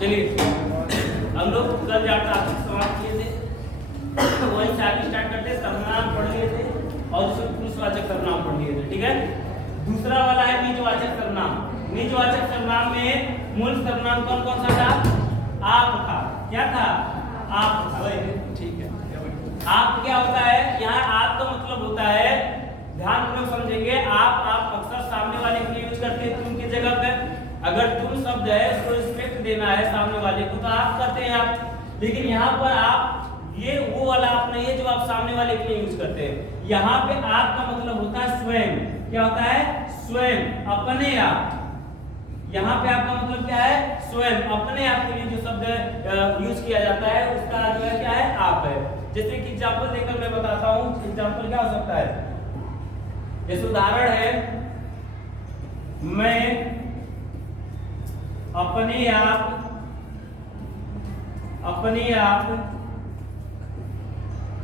चलिए हम लोग कल टॉपिक समाप्त किए थे, वहीं से आगे स्टार्ट करते हैं। सर्वनाम पढ़ लिए थे और उसमें पुरुषवाचक सर्वनाम पढ़ लिए थे, ठीक है। दूसरा वाला है निजवाचक सर्वनाम। निजवाचक सर्वनाम में मूल सर्वनाम कौन कौन सा था? आप था। क्या था? आप था, ठीक है। आप क्या होता है? यहाँ आप का मतलब होता है, ध्यान पूर्वक समझेंगे, आप अक्सर सामने वाले के लिए यूज करते हैं तुम की जगह पे। अगर तुम शब्द है उसको रिस्पेक्ट देना है सामने वाले को तो आप कहते हैं आप। लेकिन यहाँ पर आप ये वो वाला आप नहीं है जो आप सामने वाले के लिए यूज करते हैं। यहाँ पे आप का मतलब होता है स्वयं। क्या होता है? स्वयं, अपने आप। यहाँ पे आपका मतलब क्या है? स्वयं, अपने आप के लिए जो शब्द यूज किया जाता है उसका जो है क्या है? आप है। जैसे कि एग्जाम्पल देकर मैं बताता हूँ। एग्जाम्पल क्या हो सकता है? जैसे उदाहरण है, मैं अपने आप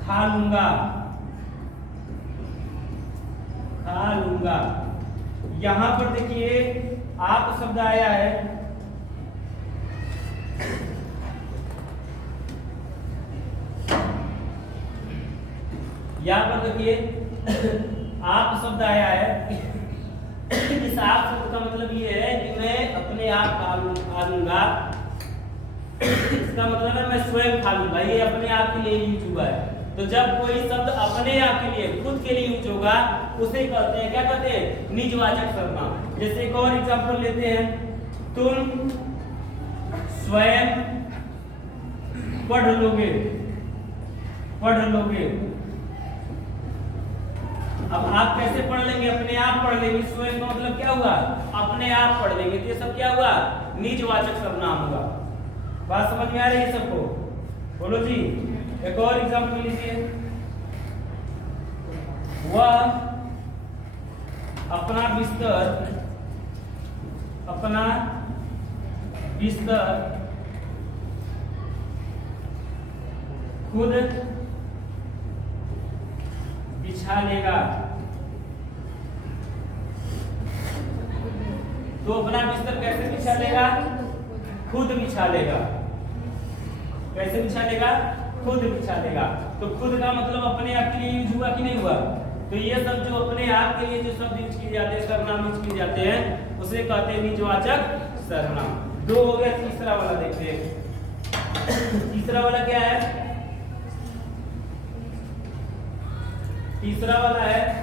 खा लूंगा। यहां पर देखिए आप शब्द आया है, यहां पर देखिए आप शब्द आया है। इस आप शब्द का मतलब ये है कि मैं अपने आप खा लूंगा। इसका मतलब है मैं स्वयं खा लूंगा। ये अपने आप के लिए यूज हुआ है। तो जब कोई शब्द अपने आप के लिए, खुद के लिए यूज होगा उसे कहते हैं, क्या कहते हैं? निजवाचक सर्वनाम। जैसे एक और एग्जांपल लेते हैं, तुम स्वयं पढ़ लोगे। अब आप कैसे पढ़ लेंगे? अपने आप पढ़ लेंगे। स्वयं का मतलब क्या हुआ? अपने आप पढ़ लेंगे। तो ये सब क्या हुआ? निजवाचक सर्वनाम हुआ। बात समझ में आ रही है सबको? बोलो जी। एक और एग्जांपल लीजिए, वह अपना बिस्तर खुद बिछा लेगा। तो अपना बिस्तर कैसे बिछा लेगा? खुद बिछा लेगा। कैसे बिछा लेगा? खुद बिछा लेगा। तो खुद का मतलब अपने आप के लिए यूज हुआ कि नहीं हुआ? तो ये सब जो अपने आप के लिए जो शब्द यूज किए जाते हैं, सर्वनाम यूज किए जाते हैं, उसे कहते हैं निजवाचक सर्वनाम। दो हो गया। तीसरा वाला देखते हैं। तीसरा वाला क्या है? तीसरा वाला है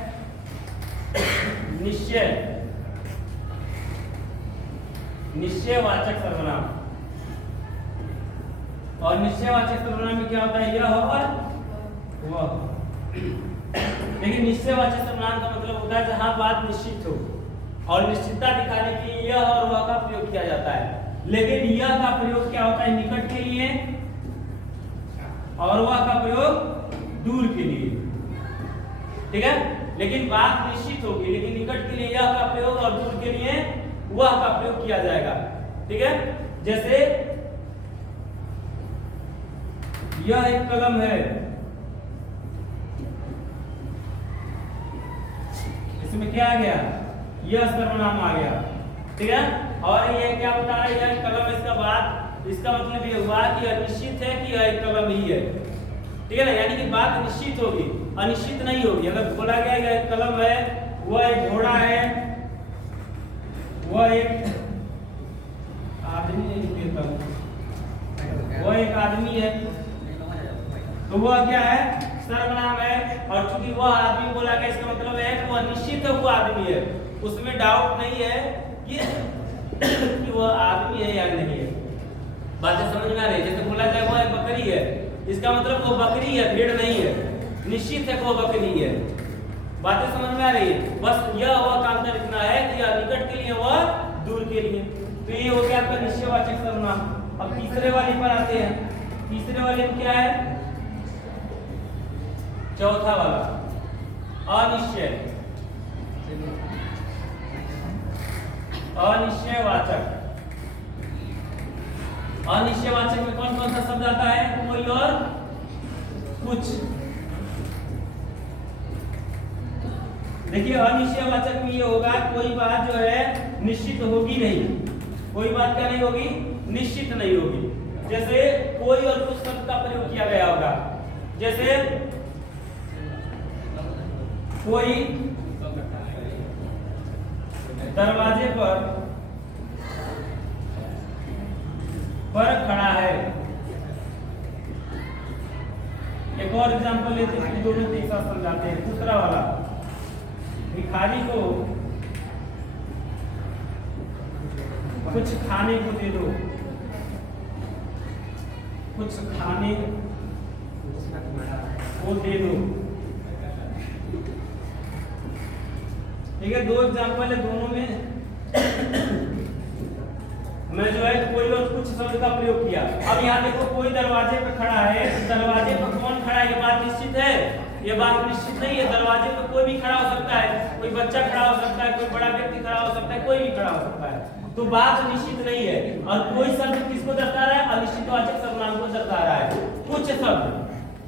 निश्चयवाचक सर्वनाम। और निश्चयवाचक सर्वनाम में क्या होता है? यह और वह। लेकिन निश्चयवाचक सर्वनाम का मतलब होता है जहां बात निश्चित हो और निश्चितता दिखाने के लिए यह और वह का प्रयोग किया जाता है। लेकिन यह का प्रयोग क्या होता है? निकट के लिए, और वह का प्रयोग दूर के लिए, ठीक है। लेकिन बात निश्चित होगी, लेकिन निकट के लिए यह का प्रयोग और दूर के लिए वह का प्रयोग किया जाएगा, ठीक है। जैसे यह एक कलम है, इसमें क्या आ गया? यह सर्वनाम आ गया, ठीक है। और ये क्या बता रहा है? यह कलम, इसका बात, इसका मतलब ये हुआ कि यह निश्चित है कि यह एक कलम ही है, ठीक है ना। यानी कि बात निश्चित होगी, अनिश्चित नहीं होगी। अगर बोला गया यह एक कलम है, वह एक घोड़ा है, वह एक आदमी है, तो वह क्या है? सर्वनाम है। और चूंकि वह आदमी बोला गया, इसका मतलब है कि वह निश्चित है, वो आदमी है, उसमें डाउट नहीं है कि वह आदमी है या नहीं है। बातें समझ में आ रही है? जैसे बोला जाए वह एक बकरी है, इसका मतलब वो बकरी है, भेड़ नहीं है, निश्चित है कि वो बकरी है। बातें समझ में आ रही है? बस यह वह का अंतर इतना है कि यह निकट के लिए, वह दूर के लिए। तो ये हो गया आपका निश्चयवाचक सर्वनाम। अब तीसरे वाले पर आते हैं। तीसरे वाले में क्या है? चौथा वाला अनिश्चयवाचक। अनिश्चयवाचक में कौन कौन सा शब्द आता है? कोई और कुछ। देखिए अनिश्चयवाचक में ये होगा, कोई बात जो है निश्चित होगी नहीं। कोई बात क्या नहीं होगी? निश्चित नहीं होगी। जैसे कोई और कुछ शब्द का प्रयोग किया गया होगा, जैसे कोई दरवाजे पर खड़ा है। एक और एग्जांपल लेते हैं, दोनों एक साथ समझाते हैं। दूसरा वाला, भिखारी को कुछ खाने को दे दो, कुछ खाने को दे दो। ठीक है, दो एग्जांपल है, दोनों में मैं जो है कोई और कुछ शब्द का प्रयोग किया। अब यहाँ देखो कोई दरवाजे पे खड़ा है, दरवाजे पर कौन खड़ा है ये बात निश्चित है? ये बात निश्चित नहीं है। दरवाजे पर कोई भी खड़ा हो सकता है, कोई बच्चा खड़ा हो सकता है, कोई बड़ा व्यक्ति खड़ा हो सकता है, कोई भी खड़ा हो सकता है। तो बात निश्चित नहीं है। और कोई शब्द किसको दर्शा रहा है? अनिश्चितवाचक सर्वनाम को दर्शा रहा है। कुछ शब्द,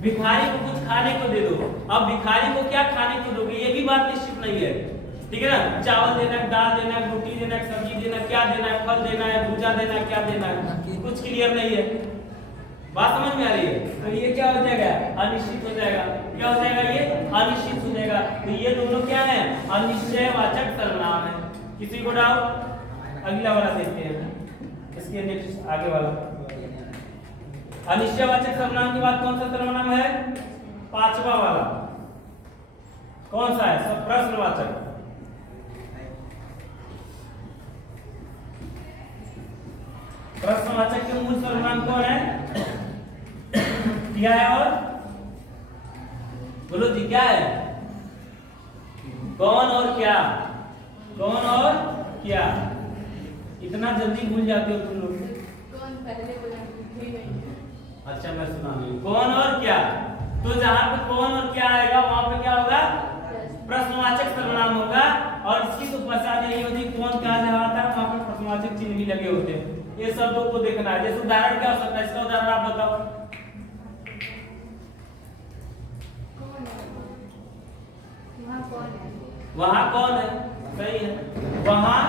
भिखारी को कुछ खाने को दे दो। अब भिखारी को क्या खाने को दोगे ये भी बात निश्चित नहीं है। ठीक है ना, चावल देना है, दाल देना है, रोटी देना है, सब्जी देना है, क्या देना है, फल देना है, भूजा देना है, क्या देना है, कुछ क्लियर नहीं है। बात समझ में आ रही है? तो ये क्या हो जाएगा? अनिश्चित हो जाएगा। क्या हो जाएगा? ये अनिश्चित हो जाएगा। तो ये दोनों क्या है? अनिश्चयवाचक सर्वनाम है। किसी को डाउट? अगला वाला देखते हैं, इसके नेक्स्ट आगे वाला। अनिश्चयवाचक सर्वनाम के बाद कौन सा सर्वनाम है? पांचवा वाला कौन सा है? सब प्रश्नवाचक। प्रश्नवाचक के मूल सर्वनाम कौन है? क्या है? और बोलो जी, क्या है? कौन और क्या? कौन और क्या? इतना जल्दी भूल जाते हो तुम लोग? कौन पहले बोला? अच्छा मैं सुना नहीं। कौन और क्या, तो जहां पे कौन और क्या आएगा वहां पे क्या होगा? प्रश्नवाचक सर्वनाम होगा। और इसकी तो पहचान यही होती है, कौन क्या जहां आता है वहां पर प्रश्नवाचक चिन्ह भी लगे होते हैं। ये शब्दों को देखना है। जैसे उदाहरण क्या हो सकता है? इसका उदाहरण आप बताओ। वहां कौन है? सही है, वहां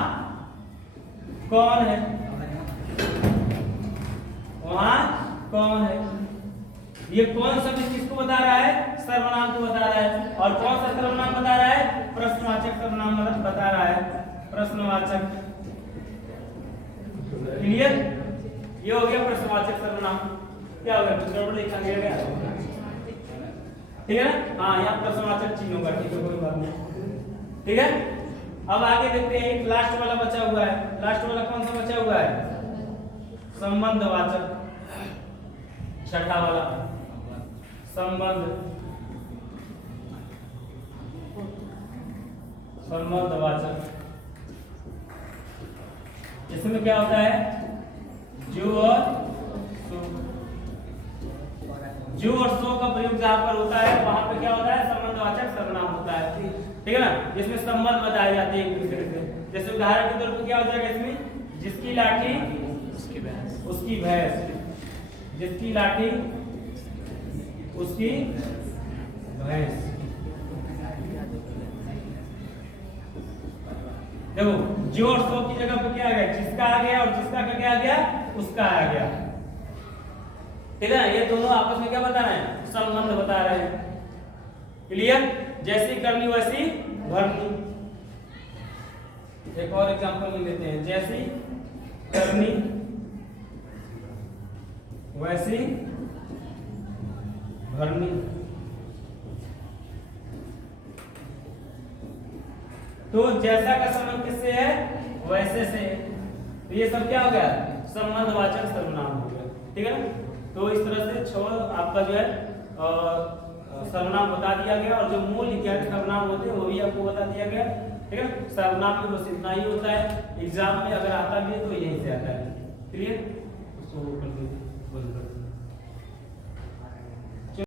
कौन है? वहां कौन है? ये कौन शब्द किसको बता रहा है? सर्वनाम को बता रहा है। और कौन सा सर्वनाम बता रहा है? प्रश्नवाचक सर्वनाम बता रहा है। प्रश्नवाचक। क्लियर? ये हो गया प्रश्नवाचक सर्वनाम। क्या हो गया? कुछ गड़बड़ लिखा गया क्या? ठीक है ना? हाँ, यहाँ प्रश्नवाचक चिन्ह होगा। ठीक है, कोई बात नहीं। ठीक है, अब आगे देखते हैं। एक लास्ट वाला बचा हुआ है। लास्ट वाला कौन सा बचा हुआ है? संबंधवाचक। छठा वाला संबंधवाचक। इसमें क्या होता है? जो और सो। जो और सो का प्रयोग जहां पर होता है वहां पे क्या होता है? संबंधवाचक सर्वनाम होता है। ठीक है ना, जिसमें संबंध बताए जाते हैं एक दूसरे से। जैसे उदाहरण के तौर पर क्या हो जाएगा इसमें? जिसकी लाठी उसकी भैंस, जिसकी लाठी उसकी भैंस। देखो, जो और सो की जगह पे क्या आ गया? जिसका आ गया, और जिसका का क्या आ गया? उसका आ गया। ठीक है, ये दोनों आपस में क्या बता रहे हैं? संबंध बता रहे हैं। क्लियर? जैसी करनी वैसी भरनी। एक और एग्जांपल में लेते हैं। जैसी करनी वैसी भरनी। तो जैसा का संबंध किससे है? वैसे से। तो ये सब क्या हो गया? संबंधवाचक सर्वनाम हो गया। ठीक है ना? तो इस तरह से 6 आपका जो है सर्वनाम बता दिया गया। और जो मूल इत्यादि सर्वनाम होते हैं वो भी आपको बता दिया गया। ठीक है, सर्वनाम में बस इतना ही होता है। एग्जाम में अगर आता भी है तो यहीं से आता है। क्लियर? उसको कर दीजिए।